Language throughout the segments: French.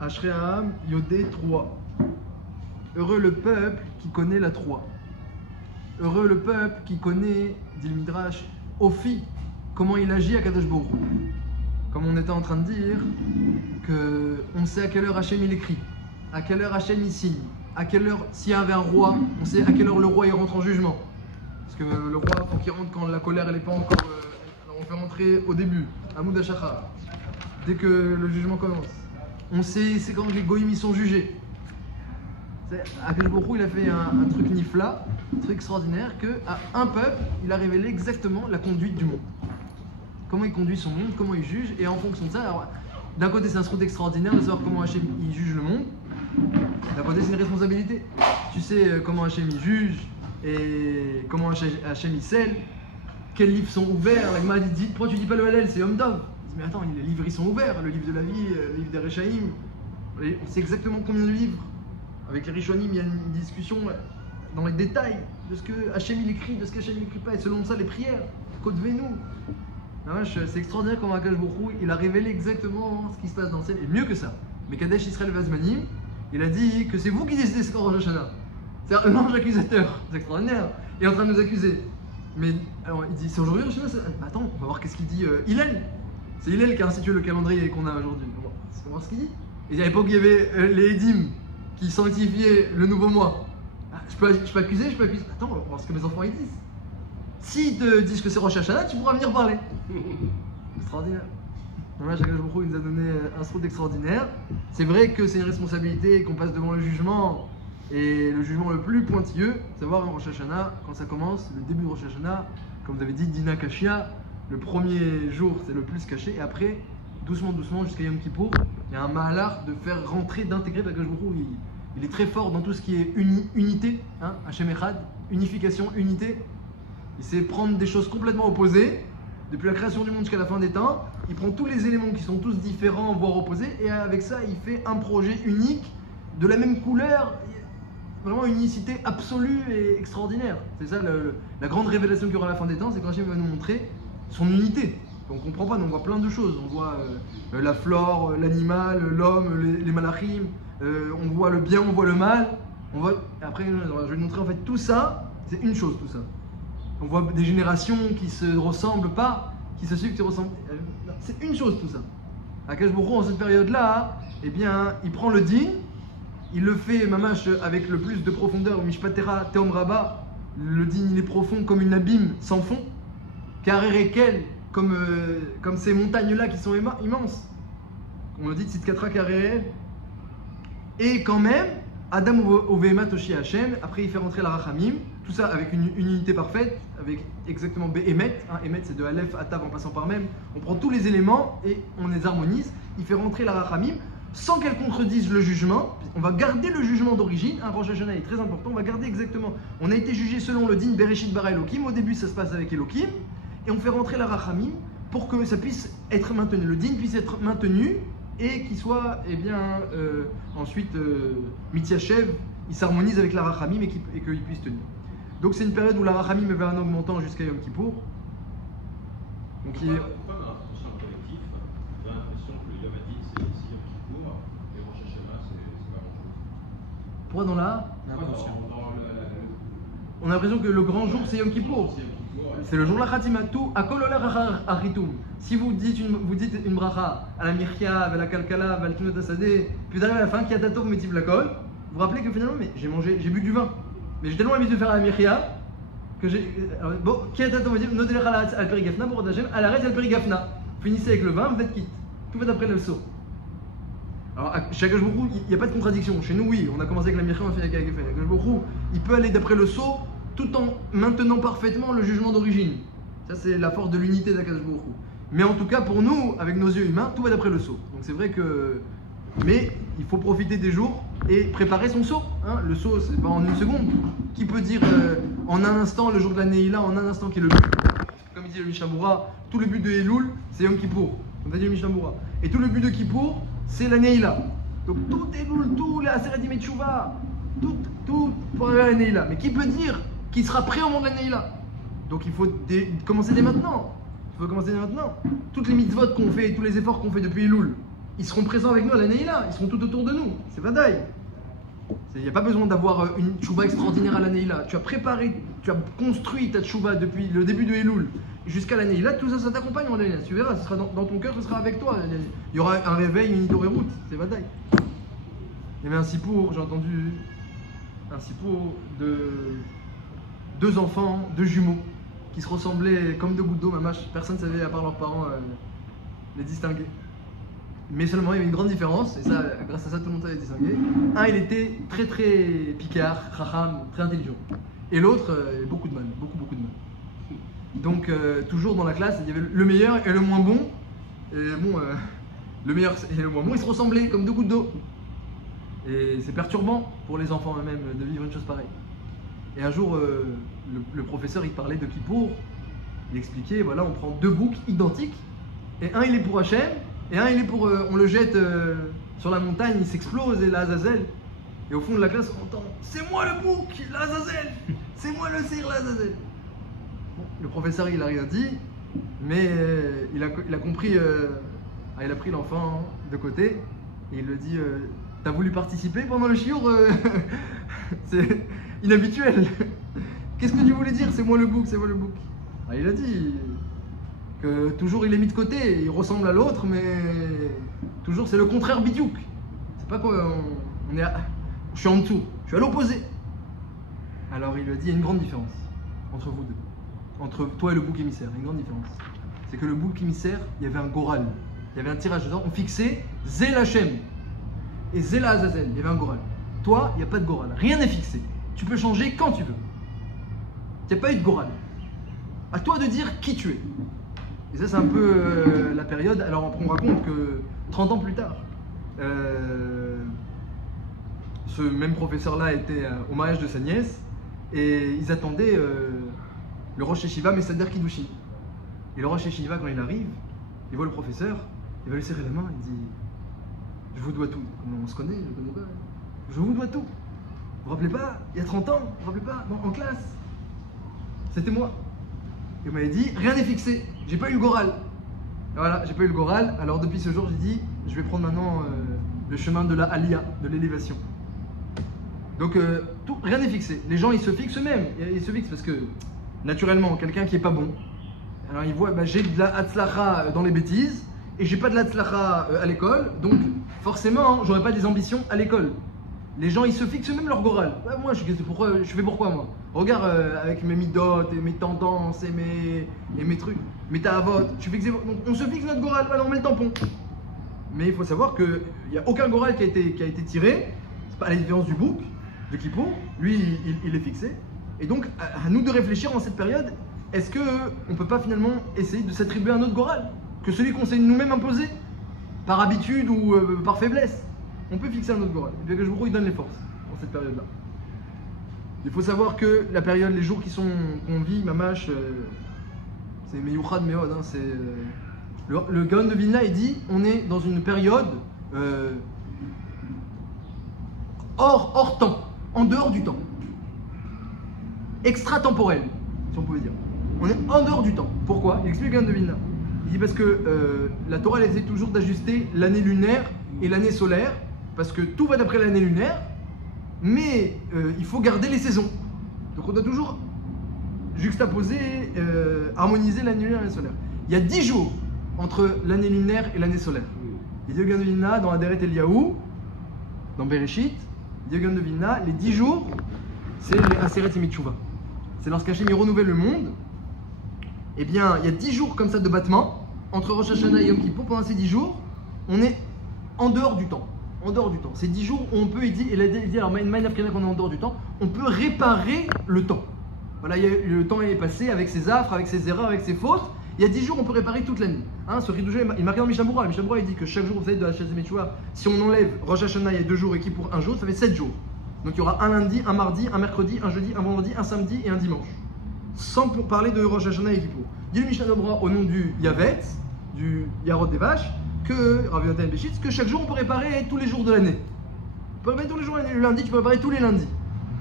Ashream Yodé 3. Heureux le peuple qui connaît la Troie. Heureux le peuple qui connaît, dit le Midrash, Ophi, comment il agit à Kadosh Baruch Hu. Comme on était en train de dire, qu'on sait à quelle heure Hachem il écrit, à quelle heure Hachem il signe, à quelle heure, s'il y avait un roi, on sait à quelle heure le roi il rentre en jugement. Parce que le roi, il faut qu'il rentre quand la colère elle n'est pas encore. On fait rentrer au début, à Moud HaShachar, dès que le jugement commence. On sait, c'est quand les goïms ils sont jugés. Akadosh Baruch Hu, il a fait un truc nifla, un truc extraordinaire, qu'à un peuple, il a révélé exactement la conduite du monde. Comment il conduit son monde, comment il juge, et en fonction de ça, alors, d'un côté c'est un truc extraordinaire de savoir comment Hachem il juge le monde, d'un côté c'est une responsabilité. Tu sais comment Hachem il juge, et comment Hachem il scelle, quels livres sont ouverts. La Gemara dit, pourquoi tu dis pas le Hallel, c'est Yom Tov. Mais attends, les livres ils sont ouverts, le livre de la vie, le livre des Rechaïm, on sait exactement combien de livres. Avec les Rishonim, il y a une discussion dans les détails de ce que Hachem il écrit, de ce qu'Hachem il écrit pas, et selon ça les prières, Kodvenu. C'est extraordinaire comment Akadosh Baruch Hu, il a révélé exactement ce qui se passe dans le ciel, et mieux que ça. Mais Kadesh Israël Vazmanim, il a dit que c'est vous qui décidez ce qu'en Rosh Hashanah. C'est-à-dire l'ange accusateur, c'est extraordinaire, il est en train de nous accuser. Mais alors il dit, c'est aujourd'hui Rosh Hashanah. Attends, on va voir qu'est-ce qu'il dit Hillel. C'est Hillel qui a institué le calendrier qu'on a aujourd'hui. On va voir ce qu'il dit. Et à l'époque, il y avait les Edim qui sanctifiaient le nouveau mois. Je peux accuser, je peux accuser. Attends, on va voir ce que mes enfants ils disent. S'ils te disent que c'est Rosh Hashanah, tu pourras venir parler. Extraordinaire. Akadosh Baruch Hu, il nous a donné un truc extraordinaire. C'est vrai que c'est une responsabilité qu'on passe devant le jugement. Et le jugement le plus pointilleux, savoir en Rosh Hashanah, quand ça commence, le début de Rosh Hashanah, comme vous avez dit, Dina Kashia, le premier jour c'est le plus caché, et après, doucement, jusqu'à Yom Kippour, il y a un mahalar de faire rentrer, d'intégrer, parce que Akadosh Baruch Hu, il est très fort dans tout ce qui est unité, hein, Hashem Echad, unification, unité. Il sait prendre des choses complètement opposées, depuis la création du monde jusqu'à la fin des temps, il prend tous les éléments qui sont tous différents, voire opposés, et avec ça, il fait un projet unique, de la même couleur, vraiment une unicité absolue et extraordinaire. C'est ça la grande révélation qu'il y aura à la fin des temps, c'est quand Hachem va nous montrer son unité. On ne comprend pas, on voit plein de choses. On voit la flore, l'animal, l'homme, les malachim, on voit le bien, on voit le mal. Après, je vais vous montrer en fait tout ça, c'est une chose tout ça. On voit des générations qui ne se ressemblent pas, qui se suivent, qui se ressemblent. C'est une chose tout ça. Akadosh Baruch Hu, en cette période-là, eh bien, il prend le din, il le fait mamash avec le plus de profondeur, Mishpatera Teom Rabba, le din il est profond comme une abîme sans fond, Karerekel, comme ces montagnes-là qui sont immenses. On le dit Tzidkatra Karerel. Et quand même, Adam Ovehema Toshi Hashem, après il fait rentrer la Rachamim, tout ça avec une unité parfaite, avec exactement Behemet, hein, Emet c'est de Aleph à Tav en passant par même, on prend tous les éléments et on les harmonise, il fait rentrer la Rachamim sans qu'elle contredise le jugement. On va garder le jugement d'origine, un Rosh Hashanah est très important, on va garder exactement, on a été jugé selon le din Bereshit bara Elohim, au début ça se passe avec Elohim, et on fait rentrer la Rachamim pour que ça puisse être maintenu, le din puisse être maintenu, et qu'il soit, eh bien, ensuite, Mityachev, il s'harmonise avec la Rachamim et qu'il puisse tenir. Donc c'est une période où la Rachamim va en augmentant jusqu'à Yom Kippour. Donc pourquoi dans la fonction collective, j'ai l'impression que le Yom Hadid c'est Yom Kippour et Rosh Hashanah c'est pas grand-chose. Pourquoi dans la on a l'impression que le grand jour c'est Yom Kippour. C'est le jour de la Khatima, tout à Kololer Aritum. Si vous dites une bracha à la Mirkia, à la Kalkala, à la Tunot Asadeh, puis vous arrivez à la fin, qui a Tatov Metiv Lakol, vous vous rappelez que finalement, mais j'ai bu du vin. Mais j'ai tellement envie de faire à la Mirkia que j'ai. Bon, qui a Tatov Metiv, Nodelech al Perigafna, pour Hashem, à l'arrêt al Perigafna. Finissez avec le vin, vous êtes quitte. Tout va d'après le saut. Alors, chez Akadosh Baruch Hu, il n'y a pas de contradiction. Chez nous, oui, on a commencé avec la Mirkia, on a fini avec la Geffen. Akadosh Baruch Hu, il peut aller d'après le saut tout en maintenant parfaitement le jugement d'origine. Ça, c'est la force de l'unité d'Akadosh Baruch Hu. Mais en tout cas, pour nous, avec nos yeux humains, tout va d'après le saut. Donc c'est vrai que... Mais il faut profiter des jours et préparer son saut. Hein. Le saut, c'est pas en une seconde. Qui peut dire en un instant, le jour de la Neila, en un instant qui est le but. Comme il dit le Mishnah, tout le but de Elul, c'est Yom Kippour. Comme a dit le Mishnah. Et tout le but de Kippour, c'est la Neila. Donc tout Elul, tout la Aseret Yemei Teshuvah, tout pour arriver à la Neila. Mais qui peut dire qu'il sera prêt au moment de la Neila? Donc il faut commencer dès maintenant. Il faut commencer dès maintenant. Toutes les mitzvot qu'on fait, tous les efforts qu'on fait depuis Elul, ils seront présents avec nous à la Neila, ils seront tout autour de nous, c'est vadaï. Il n'y a pas besoin d'avoir une tchouva extraordinaire à la Neila. Tu as préparé, tu as construit ta tchouva depuis le début de Elul jusqu'à la Neila, tout ça, ça t'accompagne en Neila. Tu verras, ce sera dans ton cœur, ce sera avec toi. Il y aura un réveil, une route, c'est vadaï. Il y avait un sipour, j'ai entendu un sipour de 2 enfants, 2 jumeaux, qui se ressemblaient comme 2 gouttes d'eau, mamache. Personne ne savait, à part leurs parents, les distinguer. Mais seulement il y avait une grande différence, et ça, grâce à ça, tout le monde savait distinguer. Un, il était très très picard, racham, très intelligent. Et l'autre, avait beaucoup de mal, beaucoup de mal. Donc, toujours dans la classe, il y avait le meilleur et le moins bon. Et bon, le meilleur et le moins bon, ils se ressemblaient comme 2 gouttes d'eau. Et c'est perturbant pour les enfants eux-mêmes de vivre une chose pareille. Et un jour, le professeur, il parlait de Kippour. Il expliquait, voilà, on prend 2 boucs identiques, et un, il est pour Hachem, et un, il est pour, on le jette sur la montagne, il s'explose, et l'Azazel. Et au fond de la classe, on entend, c'est moi le bouc, l'Azazel, c'est moi le cire, l'Azazel. Bon, le professeur, il a rien dit, mais il a compris, il a pris l'enfant de côté, et il lui dit, t'as voulu participer pendant le chiour c'est inhabituel. Qu'est-ce que tu voulais dire, c'est moi le bouc, c'est moi le bouc. Il a dit que toujours il est mis de côté, il ressemble à l'autre, mais toujours c'est le contraire bidiouk. C'est pas quoi, je suis en dessous, je suis à l'opposé. Alors il lui a dit, il y a une grande différence entre vous deux, entre toi et le bouc émissaire, il y a une grande différence. C'est que le bouc émissaire, il y avait un goral, il y avait un tirage dedans, on fixait Zé Lachem et Zé la Azazel, il y avait un goral. Toi, il n'y a pas de goral, rien n'est fixé, tu peux changer quand tu veux. Il n'y a pas eu de goral. À toi de dire qui tu es. Et ça, c'est un peu la période. Alors, on raconte que 30 ans plus tard, ce même professeur-là était au mariage de sa nièce et ils attendaient le Rosh Yeshiva Messader Kiddushin. Et le Rosh Yeshiva, quand il arrive, il voit le professeur, il va lui serrer la main, il dit, je vous dois tout. On se connaît, je ne connais pas. Je vous dois tout. Vous vous rappelez pas, il y a 30 ans, vous vous rappelez pas, en classe. C'était moi. Il m'avait dit, rien n'est fixé, j'ai pas eu le goral. Et voilà, j'ai pas eu le goral. Alors depuis ce jour, j'ai dit, je vais prendre maintenant le chemin de la aliyah, de l'élévation. Donc rien n'est fixé. Les gens, ils se fixent eux-mêmes. Ils se fixent parce que, naturellement, quelqu'un qui est pas bon, alors il voit, j'ai de la hatzlacha dans les bêtises, et j'ai pas de la hatzlacha à l'école, donc forcément, j'aurais pas des ambitions à l'école. Les gens, ils se fixent eux-mêmes leur goral. Ouais, moi, je fais pourquoi, moi? Regarde, avec mes midotes et mes tendances et mes trucs, mes ta'avot, donc on se fixe notre goral, alors on met le tampon. Mais il faut savoir qu'il n'y a aucun goral qui a été tiré, c'est pas la différence du bouc, de Kippour, lui, il est fixé. Et donc, à nous de réfléchir en cette période, est-ce qu'on ne peut pas finalement essayer de s'attribuer un autre goral que celui qu'on s'est nous-mêmes imposé, par habitude ou par faiblesse? On peut fixer un autre goral. Et bien que je vous donne les forces dans cette période-là. Il faut savoir que la période, les jours qu'on vit, mamash, c'est meyouchad meod, hein, c'est le Gaon de Vilna, il dit, on est dans une période hors temps, en dehors du temps, extratemporel, si on pouvait dire. On est en dehors du temps. Pourquoi? Il explique le Gaon de Vilna. Il dit parce que la Torah, elle essaie toujours d'ajuster l'année lunaire et l'année solaire, parce que tout va d'après l'année lunaire, mais il faut garder les saisons. Donc on doit toujours juxtaposer, harmoniser l'année lunaire et l'année solaire. Il y a 10 jours entre l'année lunaire et l'année solaire. Il dit au Gaon de Vilna, dans Aderet Eliyahu, dans Bereshit, il dit au Gaon de Vilna, les 10 jours, c'est les Aseret Yemei Teshuvah. C'est lorsqu'Hachem renouvelle le monde. Eh bien, il y a 10 jours comme ça de battement, entre Rosh Hashanah et Yom Kippour. Pendant ces 10 jours, on est en dehors du temps. En dehors du temps. C'est 10 jours où on peut, il dit, alors, qu'on est en dehors du temps, on peut réparer le temps. Voilà, le temps est passé avec ses affres, avec ses erreurs, avec ses fautes. Il y a 10 jours, on peut réparer toute l'année. Hein, ce Ridouché, il marque dans Mishnah Berurah. Mishnah Berurah, il dit que chaque jour, vous savez, de la Hachem Teshuvah, si on enlève Rosh Hashanah, il y a 2 jours et Kippour un jour, ça fait 7 jours. Donc il y aura un lundi, un mardi, un mercredi, un jeudi, un vendredi, un samedi et un dimanche. Sans parler de Rosh Hashanah et Kippour. Dit le Mishnah Berurah au nom du Yavet, du Yarod des vaches, que Rav Yonatan Béchitz, que chaque jour on peut réparer tous les jours de l'année. On peut réparer tous les jours de l'année. Le lundi, tu peux réparer tous les lundis.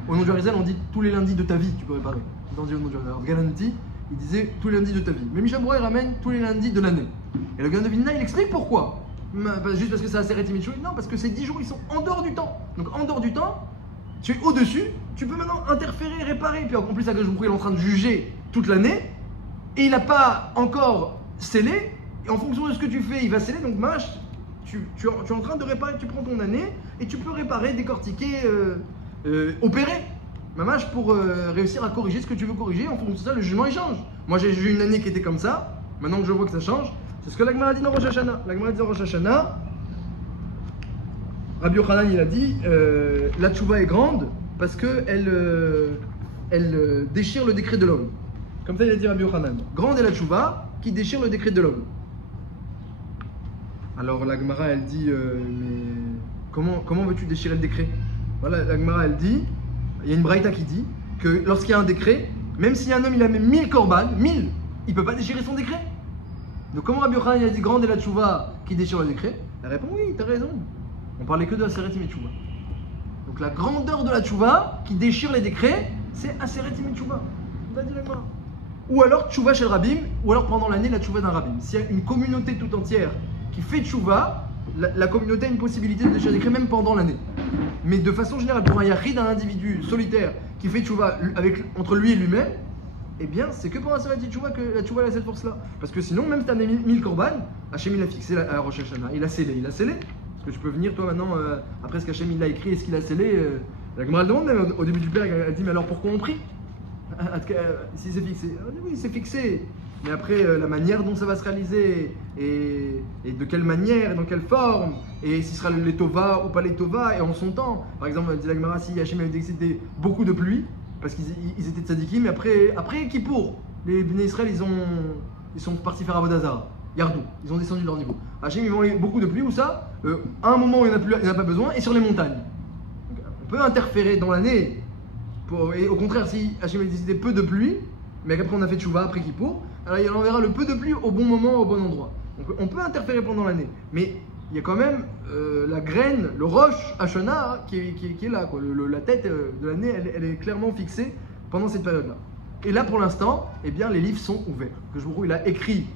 Au nom du Harizal, on dit tous les lundis de ta vie, tu peux réparer. On dit au nom du Harizal. Galanti, il disait tous les lundis de ta vie. Mais Mishnah Berurah, il ramène tous les lundis de l'année. Et le Gaon de Vilna, il explique pourquoi. Juste parce que c'est Aseret Yemei Teshuvah. Non, parce que ces 10 jours, ils sont en dehors du temps. Donc en dehors du temps, tu es au-dessus, tu peux maintenant interférer, réparer. Puis en plus, Akadosh Baruch Hu, il est en train de juger toute l'année. Et il n'a pas encore scellé. Et en fonction de ce que tu fais, il va sceller. Donc Mamash, tu es en train de réparer, tu prends ton année et tu peux réparer, décortiquer, opérer. Mamash pour réussir à corriger ce que tu veux corriger. En fonction de ça, le jugement il change. Moi j'ai eu une année qui était comme ça. Maintenant que je vois que ça change, c'est ce que la Gemara dit dans Rosh Hashanah. La Gemara dit dans Rosh Hashanah, Rabbi Yochanan il a dit la tchouva est grande parce qu'elle déchire le décret de l'homme. Comme ça il a dit Rabbi Yochanan. Grande est la tchouva qui déchire le décret de l'homme. Alors la Gemara elle dit mais comment veux-tu déchirer le décret? Voilà, la Gemara elle dit, il y a une braïta qui dit que lorsqu'il y a un décret, même si un homme il a même 1000 korban, 1000, il peut pas déchirer son décret. Donc comment Rabbi Yochanan il a dit grande est la tchouva qui déchire le décret? La réponse oui, t'as raison. On parlait que de Aseret Yemei Teshuvah. Donc la grandeur de la tchouva qui déchire les décrets, c'est Aseret Yemei Teshuvah. Ou alors tchouva chez le rabbin, ou alors pendant l'année la tchouva d'un rabbin. S'il y a une communauté tout entière qui fait tchouva, la communauté a une possibilité de déchirer les décrets même pendant l'année. Mais de façon générale, pour un yachid, un individu solitaire qui fait tchouva entre lui et lui-même, eh bien c'est que pendant Aseret Yemei Teshuvah que la tchouva a cette force-là. Parce que sinon, même si tu as 1000 korban, Hachem il a fixé à Rosh Hashanah, il a scellé. Parce que tu peux venir toi maintenant, après ce qu'Hachem il a écrit et ce qu'il a scellé, la Gemara demande même au début du père, elle dit mais alors pourquoi on prie si c'est fixé? Oui c'est fixé, mais après la manière dont ça va se réaliser et de quelle manière et dans quelle forme et si ce sera les tova ou pas les tova et en son temps. Par exemple dit la Gemara, si Hachem avait décidé beaucoup de pluie parce qu'ils étaient tzadikim, mais après Kippour, les Bnei Israël ils sont partis faire Avodah Zarah. Yardou, ils ont descendu de leur niveau. Hachem ils vont beaucoup de pluie, où ça à un moment où il n'y en a pas besoin, et sur les montagnes. Donc, on peut interférer dans l'année, et au contraire, si Hachem a décidé peu de pluie, mais qu'après on a fait tchouva après Kippour, alors il enverra le peu de pluie au bon moment, au bon endroit. Donc on peut interférer pendant l'année, mais il y a quand même la graine, le roche Hashanah qui est là, quoi. La tête de l'année, elle est clairement fixée pendant cette période-là. Et là pour l'instant, eh bien, les livres sont ouverts. Que je il a écrit.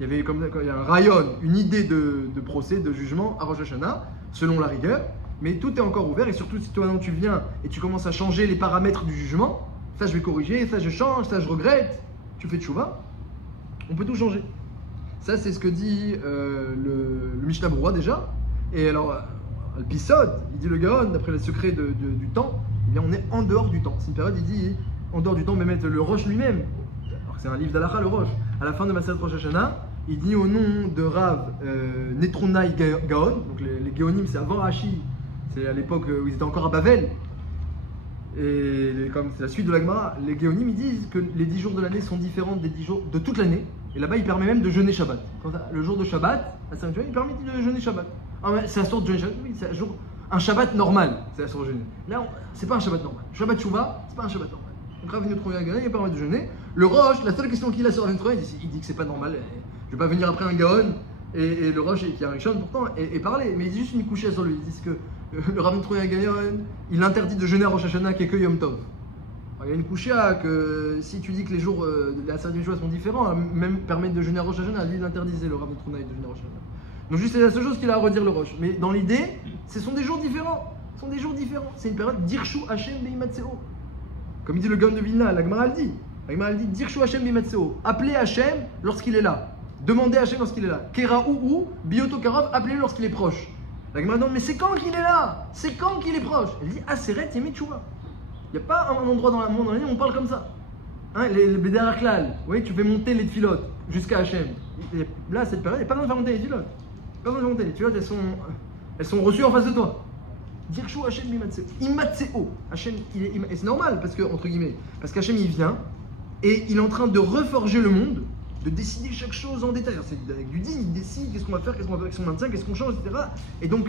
Il y a un rayon, une idée de procès, de jugement à Rosh Hashanah, selon la rigueur, mais tout est encore ouvert, et surtout si toi maintenant tu viens et tu commences à changer les paramètres du jugement, ça je vais corriger, ça je change, ça je regrette, tu fais tchouva, on peut tout changer. Ça c'est ce que dit le Mishnah Berurah déjà, et alors le Pisod, il dit le Gaon, d'après le secret du temps, eh bien on est en dehors du temps. C'est une période, il dit en dehors du temps, mais mettre le Roche lui-même, alors c'est un livre d'Halakha le Roche, à la fin de Maseret Rosh Hashanah, il dit au nom de Rav Netronai Gaon, donc les Gaonim c'est avant Rashi, c'est à l'époque où ils étaient encore à Bavel, et comme c'est la suite de la Gemara, les Gaonim ils disent que les 10 jours de l'année sont différents des 10 jours de toute l'année, et là-bas il permet même de jeûner Shabbat. Le jour de Shabbat, il permet de jeûner Shabbat. Ah ouais, c'est un sort de jeûner Shabbat, oui, c'est un Shabbat normal, c'est la sorte de jeûner. Là, c'est pas un Shabbat normal. Shabbat Tchouva, c'est pas un Shabbat normal. Donc Rav Netronai Gaon, il permet de jeûner. Le Roche, la seule question qu'il a sur Rav Netronai, il dit que c'est pas normal. Je vais pas venir après un Gaon et le Roche qui a un Rishon pourtant et parler, mais il dit juste une couchée sur lui. Ils disent que le Rav Netronai Gaon, il interdit de jeûner à Rosh Hashanah qui est que Yom Tov. Alors, il y a une couchée que si tu dis que les jours de la Aseret Yemei Teshuvah sont différents, même permettre de jeûner à Rosh Hashanah, lui il interdisait le Rav Netronai de jeûner à Rosh Hashanah. Donc juste c'est la seule chose qu'il a à redire le Roche. Mais dans l'idée, ce sont des jours différents. C'est une période d'Irshu Hashem Beimatseo. Comme il dit le Gaon de Vilna, la Gemara dit. La Gemara dit D'Irshu Hashem Beimatseo. Appelez Hashem lorsqu'il est là. Demandez à Hachem lorsqu'il est là. Kera ou Bioto Karov, appelez-le lorsqu'il est proche. La Gemara dit mais c'est quand qu'il est là? C'est quand qu'il est proche? Elle dit Aseret Yemei Teshuvah. Il n'y a pas un endroit dans le monde dans l'année où on parle comme ça. Hein, les Bédéar Klal, oui, tu fais monter les tfilotes jusqu'à Hachem. Là, cette période, il n'y a pas besoin de faire monter les tfilotes. Pas besoin de monter. Les tfilotes, elles sont reçues en face de toi. Dirshu Hachem Bimatseo. Imatseo. Hachem, et c'est normal, parce que, entre guillemets, parce qu'Hachem, il vient et il est en train de reforger le monde, de décider chaque chose en détail. C'est avec du din, il décide qu'est-ce qu'on va faire, qu'est-ce qu'on va faire avec son maintien, qu'est-ce qu'on change, etc. Et donc,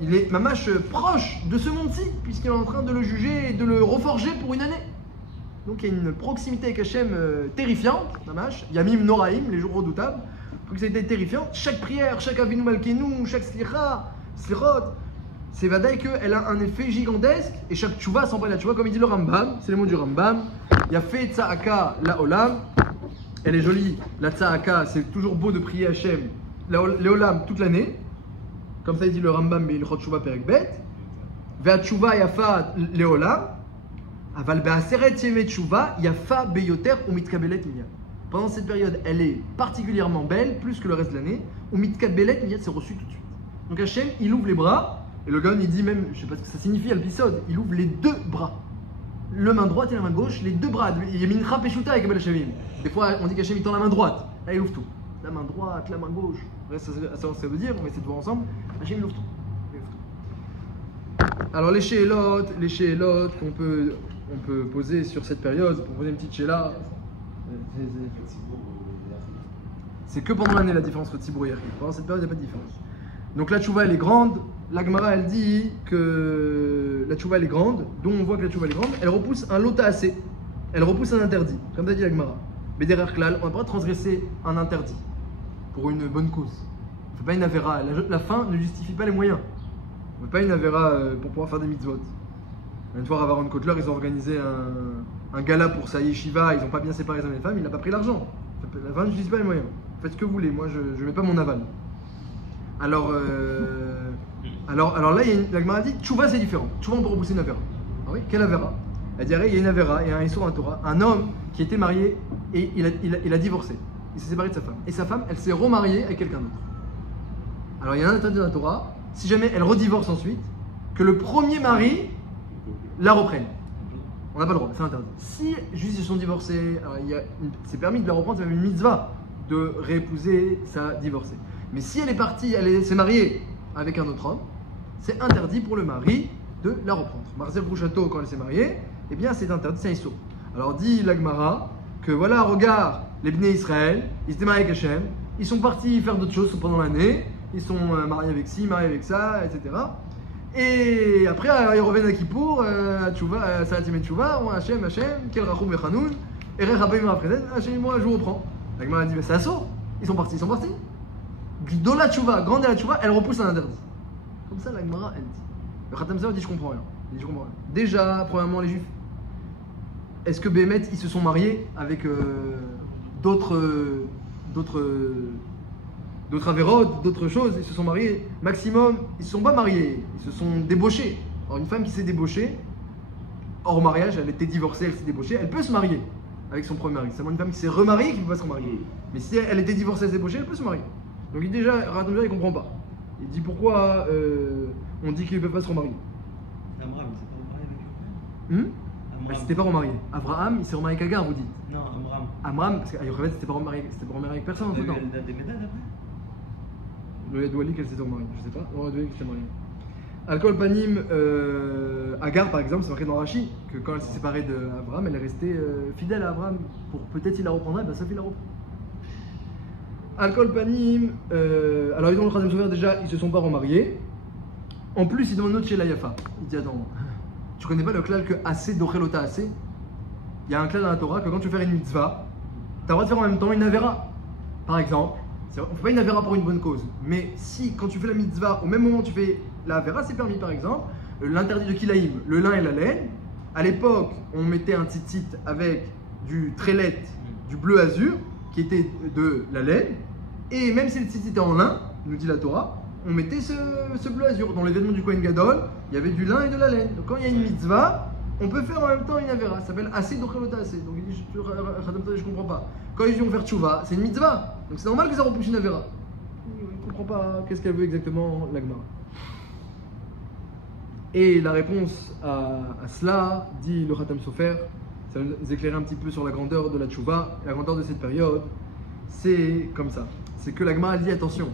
il est mamash proche de ce monde-ci, puisqu'il est en train de le juger et de le reforger pour une année. Donc il y a une proximité avec Hachem terrifiante, mamash. Yamim Noraim, les jours redoutables. Proximité terrifiante. Chaque prière, chaque Avinu Malkeinu, chaque slicha, slirot, c'est vadaï qu'elle a un effet gigantesque. Et chaque tchouva, sans parler de la tchouva, comme il dit le Rambam, c'est les mots du Rambam. Il y a fait tza'aka la olam. Elle est jolie, la tza'aka, c'est toujours beau de prier Hachem, les olam toute l'année. comme ça il dit le Rambam Be'ilchot Tshuva Perek Bet, Ve'atshuva yafa leolam, aval be'aseret yemei tshuva yafa beyoter ou mitkabelet miyad. Pendant cette période, elle est particulièrement belle, plus que le reste de l'année, ou mitkabelet miyad, c'est reçu tout de suite. Donc Hachem, il ouvre les bras, et le Gaon il dit même, je sais pas ce que ça signifie, Al-Pisod, il ouvre les deux bras. Le main droite et la main gauche, les deux bras. Il y a Mincha Peshuta avec Abel Hashavim. Des fois, on dit qu'Hachem il tend la main droite. Là, il ouvre tout. La main droite, la main gauche. Ça veut dire, on va essayer de voir ensemble. Hachem il ouvre tout. Alors, les shélotes qu'on peut poser sur cette période, pour poser une petite shéla, c'est que pendant l'année la différence entre Tzibour et Yachid. Pendant cette période, il n'y a pas de différence. Donc la tchouva elle est grande, la Gemara elle dit que la tchouva elle est grande, dont on voit que la tchouva elle est grande, elle repousse un lota assez, elle repousse un interdit, comme t'as dit la Gemara. Mais derrière Klal, on n'a pas transgressé un interdit pour une bonne cause. On ne fait pas une avéra, la fin ne justifie pas les moyens. On ne fait pas une avéra pour pouvoir faire des mitzvot. Une fois à Aaron Kotler, ils ont organisé un gala pour sa yeshiva, ils n'ont pas bien séparé les hommes et les femmes, il n'a pas pris l'argent. La fin ne justifie pas les moyens. Faites ce que vous voulez, moi je ne mets pas mon aval. Alors là, la Gemara dit Tchouva c'est différent. Tchouva on peut repousser une avéra. Ah oui, quelle avéra? Elle dirait il y a une avéra et un Issour en Torah. Un homme qui était marié et il a divorcé. Il s'est séparé de sa femme. Et sa femme, elle s'est remariée avec quelqu'un d'autre. Alors il y a un interdit dans la Torah, si jamais elle redivorce ensuite, que le premier mari la reprenne. On n'a pas le droit, c'est interdit. Si juste ils sont divorcés, c'est permis de la reprendre, c'est même une mitzvah de réépouser sa divorcée. Mais si elle est partie, elle s'est mariée avec un autre homme, c'est interdit pour le mari de la reprendre. Marzel Rouchato, quand elle s'est mariée, eh bien c'est interdit, c'est un issur. Alors dit la Gemara que voilà, regarde, les Bnei Israël, ils étaient mariés avec Hachem, ils sont partis faire d'autres choses pendant l'année, ils sont mariés avec ci, mariés avec ça, etc. Et après, ils reviennent à Kippour, à Tchouva, Salat Yemei Tchouva, Hachem, quel Rachum Vechanoun, et Rabbeim Rapreden, Hachem, moi je vous reprends. La Gemara dit, c'est assaut, ils sont partis. Dans la tchouva, grande et la tchouva, elle repousse un interdit. Comme ça, la Gemara, elle dit. Le Khatam Sofer dit, je comprends rien. Il dit, je comprends rien. Déjà, premièrement, les Juifs, est-ce que Béhémet, ils se sont mariés avec d'autres avérotes, d'autres choses? Ils se sont mariés, maximum, ils ne se sont pas mariés, ils se sont débauchés. Alors, une femme qui s'est débauchée, hors mariage, elle était divorcée, elle s'est débauchée, elle peut se marier avec son premier mari. C'est seulement une femme qui s'est remariée qui ne peut pas se remarier. Mais si elle était divorcée, elle s'est débauchée, elle peut se marier. Donc il dit déjà, Khatam Sofer, il ne comprend pas. Il dit pourquoi on dit qu'ils ne peuvent pas se remarier. Abraham, il s'est pas remarié avec eux. Elle s'était pas remariée. Abraham, il s'est remarié avec Agar, vous dites. Non, Abraham. Amram, parce qu'Ayocheved, c'était pas remarié avec personne en tout temps. Elle date des médailles après. Le Edouali qu'elle s'était remariée, je sais pas. Non, Edouali qu'elle s'était mariée. Alcool Panim, Agar par exemple, c'est marqué dans Rashi que quand elle s'est séparée d'Abraham, elle est restée fidèle à Abraham pour peut-être il la reprendrait, ben Sophie la reprend. Alcool Panim, alors ils ont le Khatam Sofer déjà, ils se sont pas remariés. En plus, ils demandent notre chez la Yafa. Il dit attends, tu connais pas le klal que assez dochelota assez? Il y a un klal dans la Torah que quand tu fais une mitzvah, tu as le droit de faire en même temps une avera. Par exemple, on ne fait pas une avera pour une bonne cause, mais si quand tu fais la mitzvah, au même moment tu fais la avera, c'est permis. Par exemple, l'interdit de Kilaïm, le lin et la laine. À l'époque, on mettait un tzitzit avec du trélet, du bleu azur, qui était de la laine, et même si le tzitzit était en lin, nous dit la Torah, on mettait ce bleu azur. Dans les vêtements du Kohen Gadol, il y avait du lin et de la laine. Donc quand il y a une mitzvah, on peut faire en même temps une avera. Ça s'appelle assez dochelota assez. Donc il dit, je comprends pas. Quand ils vont faire tchouva, c'est une mitzvah. Donc c'est normal que ça repousse une avera. Il ne comprend pas qu'est-ce qu'elle veut exactement, la Gemara. Et la réponse à cela, dit le Khatam Sofer, ça va nous éclairer un petit peu sur la grandeur de la tchouva, la grandeur de cette période. C'est comme ça. C'est que la Gemara dit attention.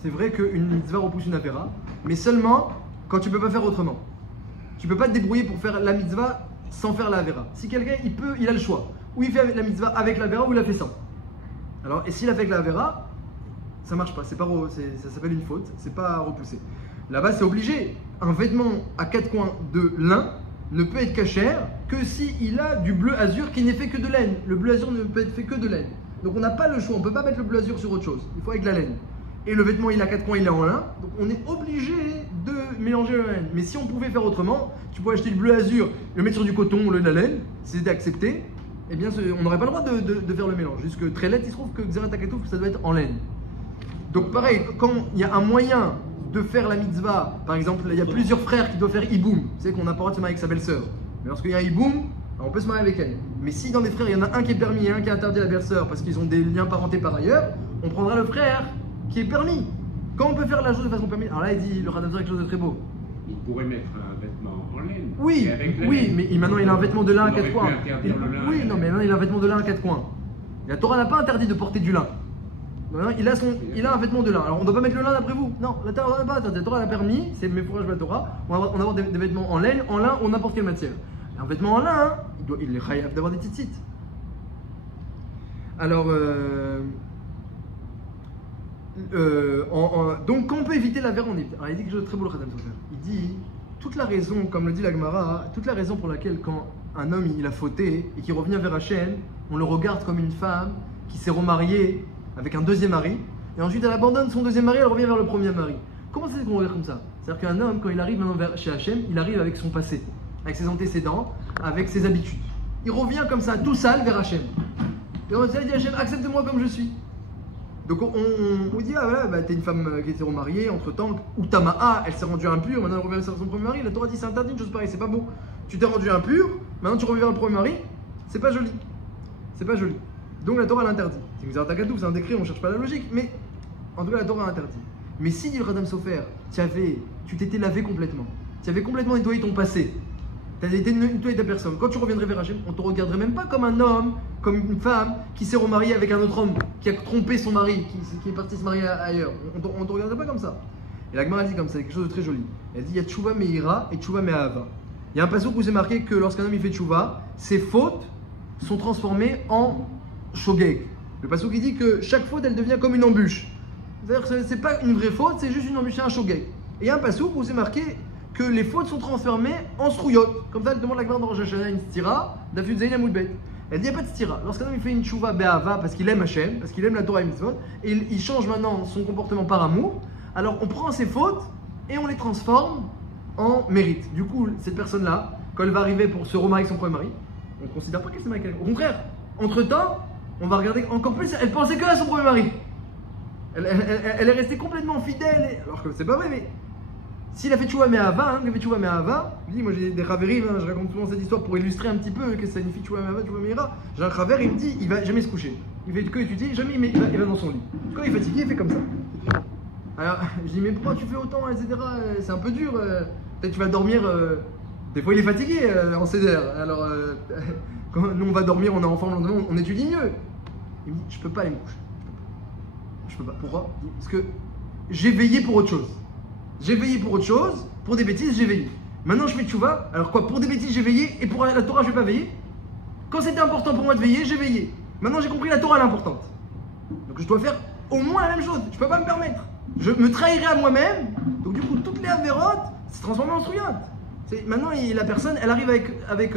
C'est vrai qu'une mitzvah repousse une avera, mais seulement quand tu ne peux pas faire autrement. Tu ne peux pas te débrouiller pour faire la mitzvah sans faire la avera. Si quelqu'un, il a le choix. Ou il fait la mitzvah avec la avera ou il la fait sans. Alors, et s'il a fait avec la avera, ça ne marche pas. Ça s'appelle une faute. C'est pas repoussé. Là-bas, c'est obligé. Un vêtement à 4 coins de lin ne peut être cachère que s'il a du bleu azur qui n'est fait que de laine. Le bleu azur ne peut être fait que de laine. Donc on n'a pas le choix. On ne peut pas mettre le bleu azur sur autre chose. Il faut avec la laine. Et le vêtement, il a 4 coins, il est en lin. Donc on est obligé de mélanger la laine. Mais si on pouvait faire autrement, tu pourrais acheter le bleu azur, le mettre sur du coton au lieu de la laine, si c'était accepté, eh bien on n'aurait pas le droit de faire le mélange. Jusque très laid, il se trouve que Xerat Akatouf, ça doit être en laine. Donc pareil, quand il y a un moyen de faire la mitzvah. Par exemple, il y a plusieurs frères qui doivent faire hiboum. Tu sais qu'on n'a pas le droit de se marier avec sa belle-sœur. Mais lorsqu'il y a un hiboum, on peut se marier avec elle. Mais si dans les frères, il y en a un qui est permis et un qui est interdit à la belle-sœur parce qu'ils ont des liens parentés par ailleurs, on prendra le frère qui est permis. Quand on peut faire la chose de façon permise, alors là il dit le Radam quelque chose de très beau. Il pourrait mettre un vêtement en laine. Oui, Et avec la oui, laine. mais maintenant il a un vêtement de lin à On aurait quatre pu coins. interdire le lin. Oui, non, mais maintenant il a un vêtement de lin à quatre coins. La Torah n'a pas interdit de porter du lin. Non, il a un vêtement de lin. Alors on ne doit pas mettre le lin d'après vous. Non, la Torah n'a pas interdit. La Torah l'a permis, c'est mes fourrages de la Torah. On va avoir des vêtements en laine, en lin ou n'importe quelle matière. Un vêtement en lin, hein, il est chayav d'avoir des tzitzit. Alors, donc quand on peut éviter la verre, on évite. Alors il dit quelque chose de très beau le Khadam Sofer. Il dit toute la raison, comme le dit la Gemara, toute la raison pour laquelle quand un homme il a fauté et qu'il revient vers Hachem, on le regarde comme une femme qui s'est remariée avec un deuxième mari et ensuite elle abandonne son deuxième mari, elle revient vers le premier mari. Comment c'est qu'on regarde comme ça? C'est-à-dire qu'un homme quand il arrive maintenant chez Hachem, il arrive avec son passé, avec ses antécédents, avec ses habitudes. Il revient comme ça tout sale vers Hachem. Et on dit Hachem, accepte-moi comme je suis. Donc on dit, ah voilà, bah, t'es une femme qui était remariée entre temps, ou Tama'a, elle s'est rendue impure, maintenant elle revient vers son premier mari. La Torah dit c'est interdit, une chose pareille, c'est pas beau. Tu t'es rendue impure, maintenant tu reviens vers le premier mari, c'est pas joli. C'est pas joli. Donc la Torah l'interdit. C'est une Zaratakadou, c'est un décret, on cherche pas la logique, mais en tout cas la Torah l'interdit. Mais si, dit le Khadam Sofer, tu t'étais lavé complètement, tu avais complètement nettoyé ton passé, tu avais nettoyé ta personne, quand tu reviendrais vers Hachem, on te regarderait même pas comme un homme, comme une femme qui s'est remariée avec un autre homme, qui a trompé son mari, qui est parti se marier ailleurs. On te regarderait pas comme ça. Et la Gemara dit comme ça, quelque chose de très joli. Elle dit il y a Tchouva Meira et Tchouva Me'ahava. Il y a un passage où c'est marqué que lorsqu'un homme il fait Tchouva, ses fautes sont transformées en Shogeg. Le passage qui dit que chaque faute elle devient comme une embûche. C'est-à-dire que c'est pas une vraie faute, c'est juste une embûche, c'est un Shogeg. Et il y a un passage où c'est marqué que les fautes sont transformées en Srouyot. Comme ça, elle demande la Gemara dans Rosh Hashanah une stira, Dafud Zayin Amoudbet. Elle dit il n'y a pas de stira. Lorsqu'un homme il fait une Tchouva Be'ava parce qu'il aime Hachem, parce qu'il aime la Torah et Mitzvot, et il change maintenant son comportement par amour, alors on prend ses fautes et on les transforme en mérite. Du coup, cette personne-là, quand elle va arriver pour se remarier avec son premier mari, on ne considère pas qu'elle s'est mariée avec elle. Au contraire, entre-temps, on va regarder encore plus, elle pensait que à son premier mari. Elle est restée complètement fidèle, alors que c'est pas vrai, mais s'il a fait Tchouva Me'ahava, il dit, moi j'ai des Raveriv, je raconte souvent cette histoire pour illustrer un petit peu que ça signifie Tchouva Me'ahava, Tchouva Me'ira. J'ai un Raver, il me dit, il va jamais se coucher. Il fait que étudier, jamais il va dans son lit. Quand il est fatigué, il fait comme ça. Alors, je dis, mais pourquoi tu fais autant, etc. C'est un peu dur. Peut-être tu vas dormir. Des fois, il est fatigué en CDR. Alors, quand nous on va dormir, on est enfant, le lendemain, on étudie mieux. Il me dit, je peux pas aller me coucher. Je peux pas. Pourquoi? Parce que j'ai veillé pour autre chose. J'ai veillé pour autre chose, pour des bêtises, j'ai veillé. Maintenant, je fais tchouva. Alors quoi? Pour des bêtises, j'ai veillé, et pour la Torah, je vais pas veiller. Quand c'était important pour moi de veiller, j'ai veillé. Maintenant, j'ai compris la Torah, elle est importante. Donc, je dois faire au moins la même chose. Je peux pas me permettre. Je me trahirai à moi-même. Donc, du coup, toutes les avérotes se transforment en souillantes. Maintenant, la personne, elle arrive avec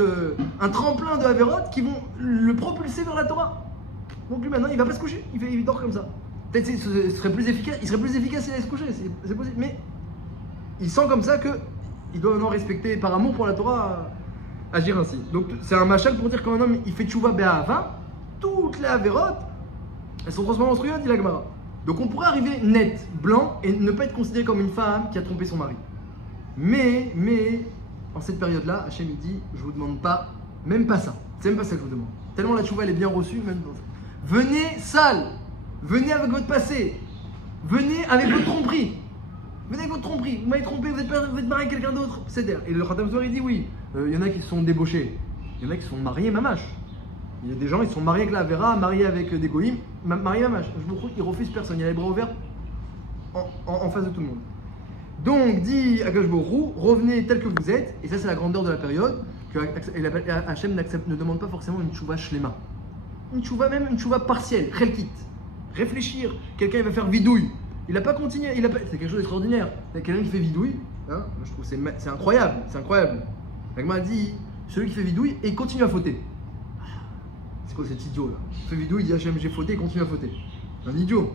un tremplin de avérotes qui vont le propulser vers la Torah. Donc, lui, maintenant, il va pas se coucher. Il dort comme ça. Peut-être il serait plus efficace s'il allait se coucher. C'est possible. Mais il sent comme ça qu'il doit maintenant respecter, par amour pour la Torah, agir ainsi. Donc, c'est un machal pour dire qu'un homme, il fait tchouva be'ahava, toutes les avérotes, elles sont transformées en souillantes, dit la Gemara. Donc on pourrait arriver net, blanc, et ne pas être considéré comme une femme qui a trompé son mari. Mais, en cette période-là, Hachem il dit, je vous demande pas, même pas ça. C'est même pas ça que je vous demande. Tellement la tchouva elle est bien reçue, même dans ça. Venez sale, venez avec votre passé, venez avec votre tromperie. Venez avec votre tromperie, vous m'avez trompé, vous êtes marié avec quelqu'un d'autre. Et le Khatam Sofer il dit oui, il y en a qui se sont débauchés, il y en a qui se sont mariés mamache. Il y a des gens, ils sont mariés avec la Vera, mariés avec des goïms, mariés mamache. Ils refusent personne, il y a les bras ouverts en face de tout le monde. Donc, dit Akadosh Baruch Hu, revenez tel que vous êtes, et ça c'est la grandeur de la période, que Hachem ne demande pas forcément une tchouva shlema. Une tchouva, même une tchouva partielle, chelkit. Réfléchir, quelqu'un il va faire vidouille, il n'a pas continué, c'est quelque chose d'extraordinaire. Quelqu'un qui fait vidouille, hein, je trouve c'est incroyable, c'est incroyable. La Gemara dit, celui qui fait vidouille et continue à fauter. C'est quoi cet idiot là? Il fait vidouille, il dit Hachem j'ai fauté, il continue à fauter. Un idiot.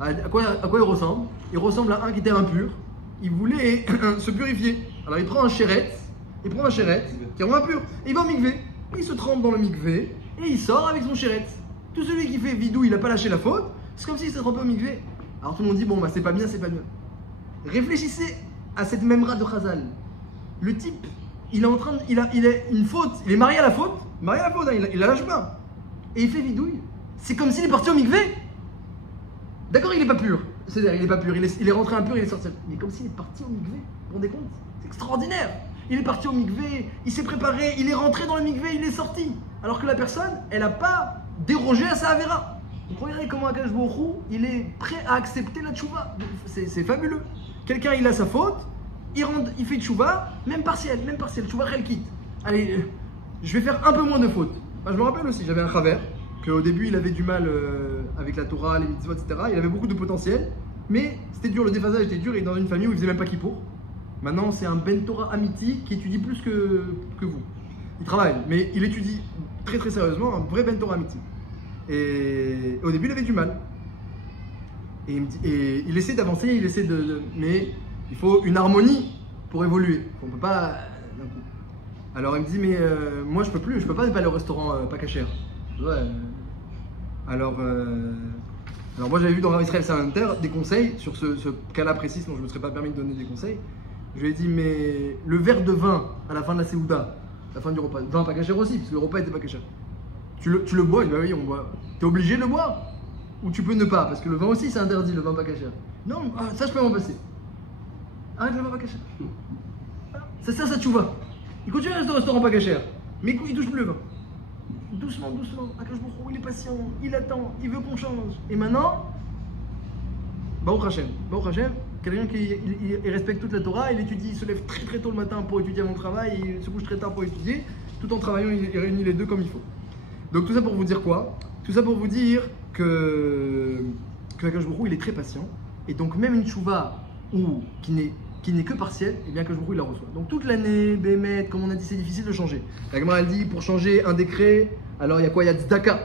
À quoi il ressemble? Il ressemble à un qui était impur, il voulait se purifier. Alors il prend un chéret, qui rend impur, et il va au mikvé. Il se trempe dans le mikvé, et il sort avec son chéret. Tout celui qui fait vidouille, il n'a pas lâché la faute, c'est comme s'il s'est trempé au mikvé. Alors tout le monde dit, bon bah c'est pas bien, c'est pas bien. Réfléchissez à cette memra de Chazal. Le type, il est en train de, il a une faute, il est marié à la faute, hein, il la lâche pas. Et il fait vidouille. C'est comme s'il est parti au mikvé. D'accord, il est pas pur. C'est-à-dire, il est pas pur, il est rentré impur, il est sorti. Mais comme s'il est parti au mikvé. Vous vous rendez compte? C'est extraordinaire. Il est parti au mikvé, il s'est préparé, il est rentré dans le mikvé, il est sorti. Alors que la personne, elle n'a pas dérogé à sa avéra. Donc regardez comment Akadosh Baruch Hu, il est prêt à accepter la tchouva. C'est fabuleux. Quelqu'un, il a sa faute, il fait tchouva, même partiel, tchouva chelkit. Allez, je vais faire un peu moins de fautes. Enfin, je me rappelle aussi, j'avais un chaver, qu'au début il avait du mal avec la Torah, les mitzvot, etc. Il avait beaucoup de potentiel, mais c'était dur, le déphasage était dur, et dans une famille où il faisait même pas kippour. Maintenant, c'est un Ben Torah Amiti qui étudie plus que vous. Il travaille, mais il étudie très très sérieusement, un vrai Ben Torah Amiti. Et au début, il avait du mal. Et il essaie d'avancer, il essaie mais il faut une harmonie pour évoluer. On ne peut pas d'un coup. Alors il me dit, mais moi je peux pas aller au restaurant pas caché. Ouais. Alors moi j'avais vu dans Rav Israël Salanter des conseils sur ce cas-là précis, dont je ne me serais pas permis de donner des conseils. Je lui ai dit, mais le verre de vin à la fin de la Séouda, à la fin du repas, vin pas caché aussi, parce que le repas était pas caché. Tu le bois? Il dit, bah oui, on boit. T'es obligé de le boire? Ou tu peux ne pas? Parce que le vin aussi c'est interdit, le vin pas caché. Non, ça je peux m'en passer. Arrête le vin pas caché. C'est ça tchouva. Il continue à rester au restaurant pas caché, mais il touche plus le vin. Doucement, Akadosh Baruch Hu, il est patient, il attend, il veut qu'on change. Et maintenant, Baruch Hashem, quelqu'un qui il respecte toute la Torah, il étudie, il se lève très très tôt le matin pour étudier avant le travail, il se couche très tard pour étudier, tout en travaillant, il réunit les deux comme il faut. Donc tout ça pour vous dire quoi? Tout ça pour vous dire que Akadosh Baruch Hu, il est très patient, et donc même une tchouva qui n'est que partielle, et bien Akadosh Baruch Hu, il la reçoit. Donc toute l'année, Bémet, comme on a dit, c'est difficile de changer. La Gemara, elle dit, pour changer un décret, alors il y a quoi? Il y a tzedaka.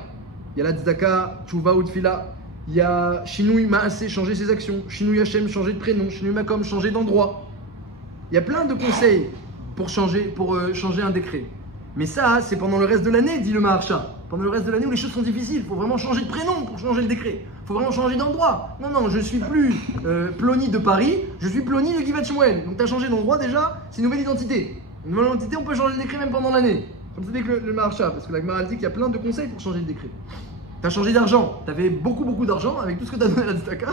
Il y a la tzedaka, tchouva ou tfila. Il y a Shinui Maaseh, changer ses actions. Shinui Hashem, changer de prénom. Shinui Makom, changer d'endroit. Il y a plein de conseils pour changer un décret. Mais ça, c'est pendant le reste de l'année, dit le Maharsha. Pendant le reste de l'année où les choses sont difficiles. Il faut vraiment changer de prénom pour changer le décret. Il faut vraiment changer d'endroit. Non, je suis plus Plony de Paris, je suis Plony de Givat Shmuel. Donc tu as changé d'endroit déjà, c'est une nouvelle identité. Une nouvelle identité, on peut changer le décret même pendant l'année. Comme ça dit que le Maharsha, parce que la Gemara dit qu'il y a plein de conseils pour changer le décret. Tu as changé d'argent, tu avais beaucoup d'argent avec tout ce que tu as donné à la tzedaka.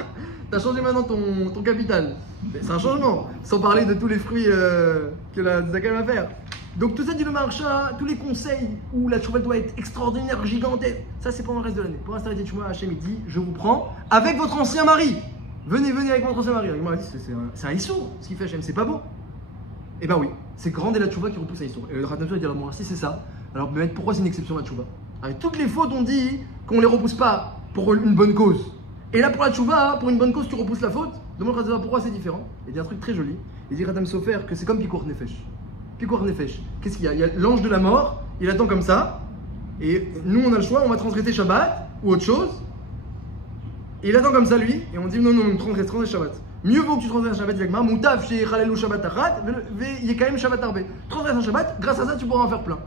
Tu as changé maintenant ton capital. C'est un changement, sans parler de tous les fruits que la tzedaka va faire. Donc tout ça dit le Maharsha, tous les conseils où la tchouva doit être extraordinaire, gigantesque, ça c'est pendant le reste de l'année. Pour l'instant, la tchouva, Hachem il dit, je vous prends avec votre ancien mari. Venez avec votre ancien mari. La Gemara dit, c'est un issour, ce qu'il fait Hachem, c'est pas beau. Eh ben oui, c'est grand et la tchouva qui repousse un issour. Et le Khatam Sofer dit, alors moi, si c'est ça, alors pourquoi c'est une exception la tchouva? Avec toutes les fautes, on dit qu'on les repousse pas pour une bonne cause. Et là, pour la tchouva, pour une bonne cause, tu repousses la faute. Demande le Khatam Sofer pourquoi c'est différent. Il dit un truc très joli. Il dit Khatam Sofer que c'est comme Pikuach Nefesh. Pikuach Nefesh. Qu'est-ce qu'il y a? Il y a l'ange de la mort, il attend comme ça. Et nous, on a le choix, on va transgresser Shabbat ou autre chose. Et il attend comme ça, lui. Et on dit non, transgresse Shabbat. Mieux vaut que tu transgresses Shabbat, Yagmar. Moutav chez Chalelu Shabbat Achat, il y a quand même Shabbat Arbe. Transgresse un Shabbat, grâce à ça, tu pourras en faire plein.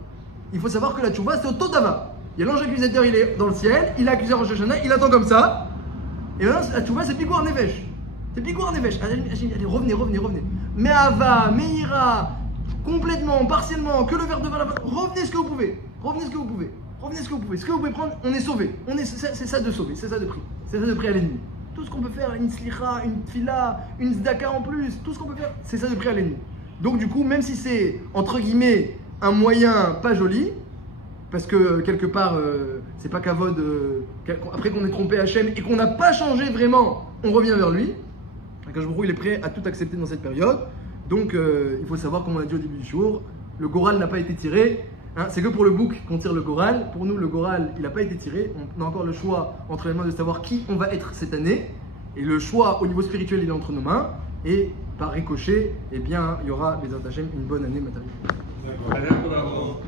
Il faut savoir que la tchouva, c'est au Todava. Il y a l'ange accusateur, il est dans le ciel, il a accusé Rosh Hashanah, il attend comme ça. Et maintenant, la tchouva, c'est Pikuach Nefesh. C'est Pikuach Nefesh. Allez, revenez. Mais Ava, Meira, complètement, partiellement, que le verre de vin là-bas. Revenez ce que vous pouvez. Ce que vous pouvez prendre, on est sauvé. C'est ça de sauver, c'est ça de prix. C'est ça de prix à l'ennemi. Tout ce qu'on peut faire, une slicha, une tfila, une zdaka en plus, tout ce qu'on peut faire, c'est ça de prix à l'ennemi. Donc du coup, même si c'est, entre guillemets, un moyen pas joli, parce que quelque part, c'est pas kavod, après qu'on ait trompé Hachem et qu'on n'a pas changé vraiment, on revient vers lui. Akadosh Baruch Hu, il est prêt à tout accepter dans cette période. Donc il faut savoir, comme on a dit au début du jour, le Goral n'a pas été tiré. Hein, c'est que pour le bouc qu'on tire le Goral. Pour nous, le Goral, il n'a pas été tiré. On a encore le choix entre les mains de savoir qui on va être cette année. Et le choix au niveau spirituel, il est entre nos mains. Et par ricochet, eh bien, il y aura, Bezrat Hashem, une bonne année matérielle. D'accord.